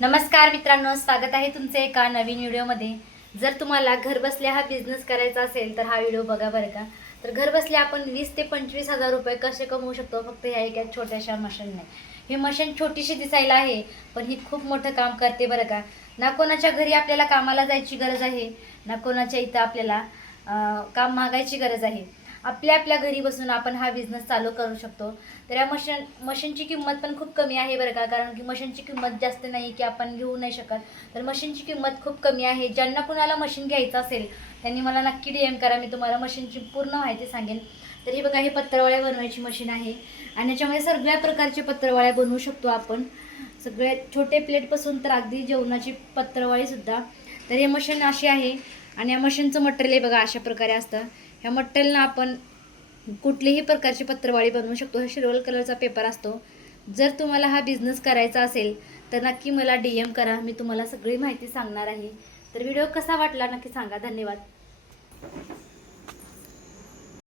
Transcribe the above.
नमस्कार मित्रांनो, स्वागत आहे तुमचे एका नवीन व्हिडिओमध्ये। जर तुम्हाला घरबसल्या हा बिझनेस करायचा असेल तर हा व्हिडिओ बघा बरं का। तर घरबसल्या आपण 20 ते 25 हजार रुपये कसे कमवू शकतो फक्त ह्या एका छोट्याशा मशीनने। ही मशीन छोटीशी दिसायला आहे पण ही खूप मोठं काम करते बरं का। ना कोणाच्या घरी आपल्याला कामाला जायची गरज आहे, ना कोणाच्या इथं आपल्याला काम मागायची गरज आहे। आपल्या आपल्या घरी बसून आपण हा बिझनेस चालू करू शकतो। तर या मशीनची किंमत पण खूप कमी आहे बरं का, कारण की मशीनची किंमत जास्त नाही की आपण घेऊ नाही शकत। तर मशीनची किंमत खूप कमी आहे। ज्यांना कुणाला मशीन घ्यायचं असेल त्यांनी मला नक्की DM करा, मी तुम्हाला मशीनची पूर्ण माहिती सांगेन। तर हे बघा, हे पत्रवळ्या बनवायची मशीन आहे आणि याच्यामध्ये सगळ्या प्रकारचे पत्रवळ्या बनवू शकतो आपण, सगळे छोटे प्लेटपासून तर अगदी जेवणाची पत्रवळी सुद्धा। तर हे मशीन अशी आहे आणि या मशीनचं मटेरियल बघा अशा प्रकारे असतं। ह्या मटेरियलनं आपण कुठलीही प्रकारची पत्रवाळी बनवू शकतो। हा सिल्वर कलरचा पेपर असतो। जर तुम्हाला हा बिझनेस करायचा असेल तर नक्की मला DM करा, मी तुम्हाला सगळी माहिती सांगणार आहे। तर व्हिडिओ कसा वाटला नक्की सांगा। धन्यवाद।